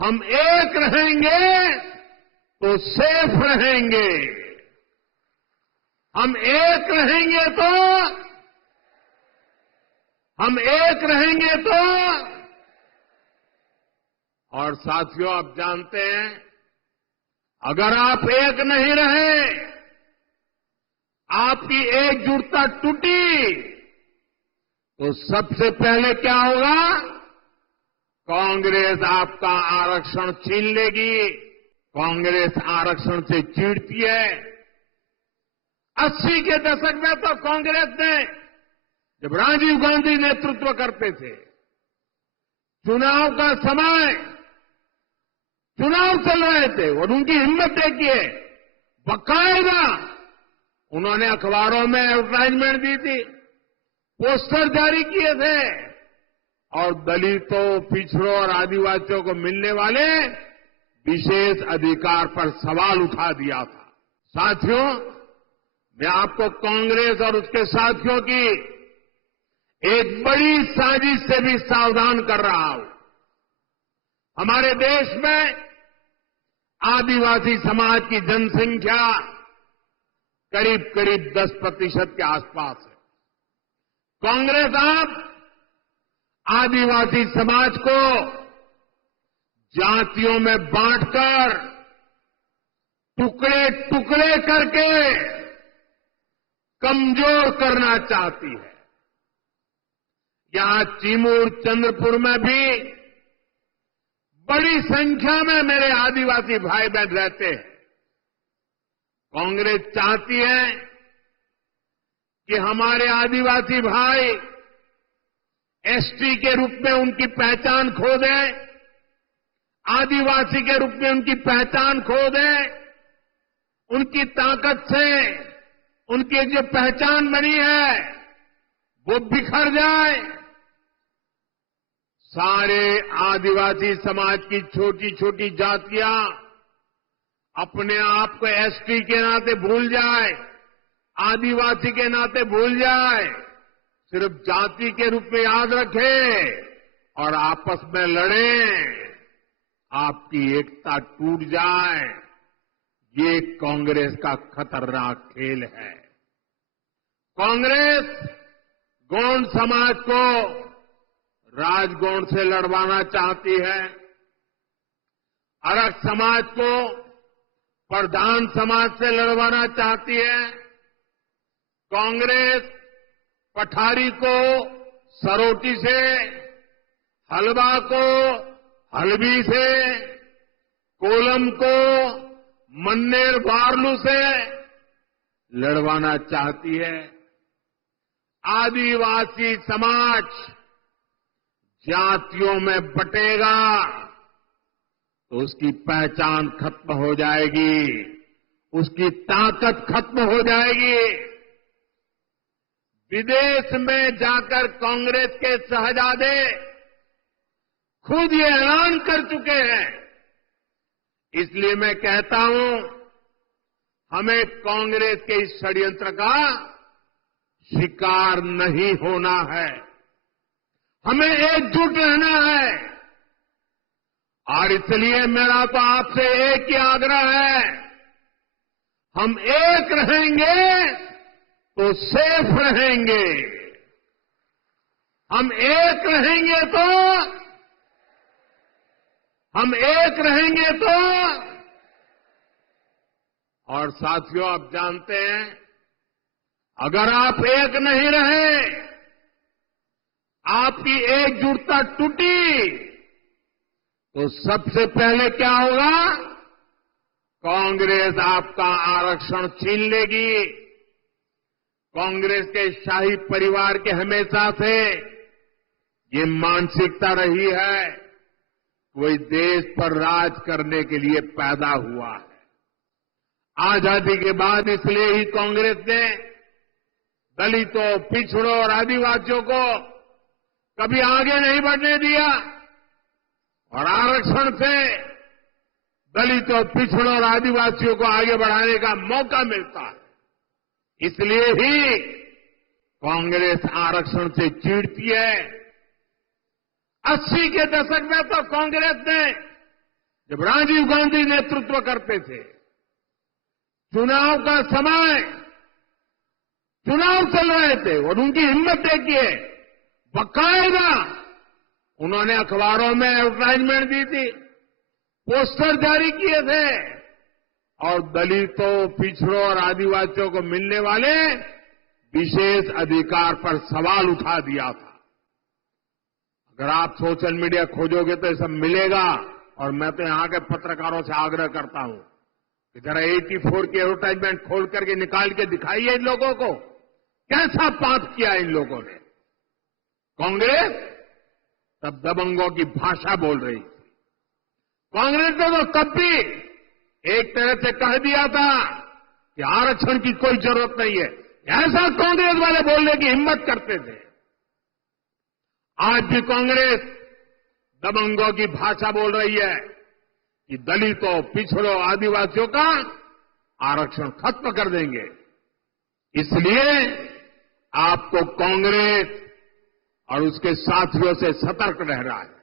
हम एक रहेंगे तो सेफ रहेंगे। हम एक रहेंगे तो और साथियों, आप जानते हैं, अगर आप एक नहीं रहे, आपकी एकजुटता टूटी, तो सबसे पहले क्या होगा? कांग्रेस आपका आरक्षण छीन लेगी। कांग्रेस आरक्षण से चिढ़ती है। 80 के दशक में तो कांग्रेस ने, जब राजीव गांधी नेतृत्व करते थे, चुनाव का समय, चुनाव चल रहे थे और उनकी हिम्मत देखिए, बाकायदा उन्होंने अखबारों में एडवर्टाइजमेंट दी थी, पोस्टर जारी किए थे और दलितों, पिछड़ों और आदिवासियों को मिलने वाले विशेष अधिकार पर सवाल उठा दिया था। साथियों, मैं आपको कांग्रेस और उसके साथियों की एक बड़ी साजिश से भी सावधान कर रहा हूं। हमारे देश में आदिवासी समाज की जनसंख्या करीब करीब 10% के आसपास है। कांग्रेस आप आदिवासी समाज को जातियों में बांटकर, टुकड़े टुकड़े करके कमजोर करना चाहती है। यहां चिमूर, चंद्रपुर में भी बड़ी संख्या में मेरे आदिवासी भाई बहन रहते हैं। कांग्रेस चाहती है कि हमारे आदिवासी भाई एसटी के रूप में उनकी पहचान खो दें, आदिवासी के रूप में उनकी पहचान खो दें, उनकी ताकत से उनकी जो पहचान बनी है वो बिखर जाए। सारे आदिवासी समाज की छोटी छोटी जातियां अपने आप को एसटी के नाते भूल जाए, आदिवासी के नाते भूल जाए, सिर्फ जाति के रूप में याद रखें और आपस में लड़ें, आपकी एकता टूट जाए। ये कांग्रेस का खतरनाक खेल है। कांग्रेस गौंड समाज को राजगौंड से लड़वाना चाहती है, अरग समाज को प्रधान समाज से लड़वाना चाहती है। कांग्रेस पठारी को सरोटी से, हलवा को हलवी से, कोलम को मन्नेर बारलू से लड़वाना चाहती है। आदिवासी समाज जातियों में बटेगा तो उसकी पहचान खत्म हो जाएगी, उसकी ताकत खत्म हो जाएगी। विदेश में जाकर कांग्रेस के शहजादे खुद ये ऐलान कर चुके हैं। इसलिए मैं कहता हूं, हमें कांग्रेस के इस षड्यंत्र का शिकार नहीं होना है, हमें एकजुट रहना है। और इसलिए मेरा तो आपसे एक ही आग्रह है, हम एक रहेंगे तो सेफ रहेंगे। हम एक रहेंगे तो और साथियों, आप जानते हैं, अगर आप एक नहीं रहे, आपकी एकजुटता टूटी, तो सबसे पहले क्या होगा? कांग्रेस आपका आरक्षण छीन लेगी। कांग्रेस के शाही परिवार के हमेशा से ये मानसिकता रही है, कोई देश पर राज करने के लिए पैदा हुआ है। आजादी के बाद इसलिए ही कांग्रेस ने दलितों, पिछड़ों और आदिवासियों को कभी आगे नहीं बढ़ने दिया और आरक्षण से दलितों, पिछड़ों और आदिवासियों को आगे बढ़ाने का मौका मिलता है। इसलिए ही कांग्रेस आरक्षण से चिढ़ती है। 80 के दशक में तो कांग्रेस ने, जब राजीव गांधी नेतृत्व करते थे, चुनाव का समय, चुनाव चल रहे थे और उनकी हिम्मत देखिए, बाकायदा उन्होंने अखबारों में एडवर्टाइजमेंट दी थी, पोस्टर जारी किए थे और दलितों, पिछड़ों और आदिवासियों को मिलने वाले विशेष अधिकार पर सवाल उठा दिया था। अगर आप सोशल मीडिया खोजोगे तो ये सब मिलेगा और मैं तो यहां के पत्रकारों से आग्रह करता हूं कि जरा 84 की एडवर्टाइजमेंट खोल करके निकाल के दिखाइए इन लोगों को, कैसा पाप किया इन लोगों ने। कांग्रेस तब दबंगों की भाषा बोल रही थी। कांग्रेस ने तो तब भी एक तरह से कह दिया था कि आरक्षण की कोई जरूरत नहीं है, ऐसा कांग्रेस वाले बोलने की हिम्मत करते थे। आज भी कांग्रेस दबंगों की भाषा बोल रही है कि दलितों, पिछड़ों, आदिवासियों का आरक्षण खत्म कर देंगे। इसलिए आपको कांग्रेस और उसके साथियों से सतर्क रहना है।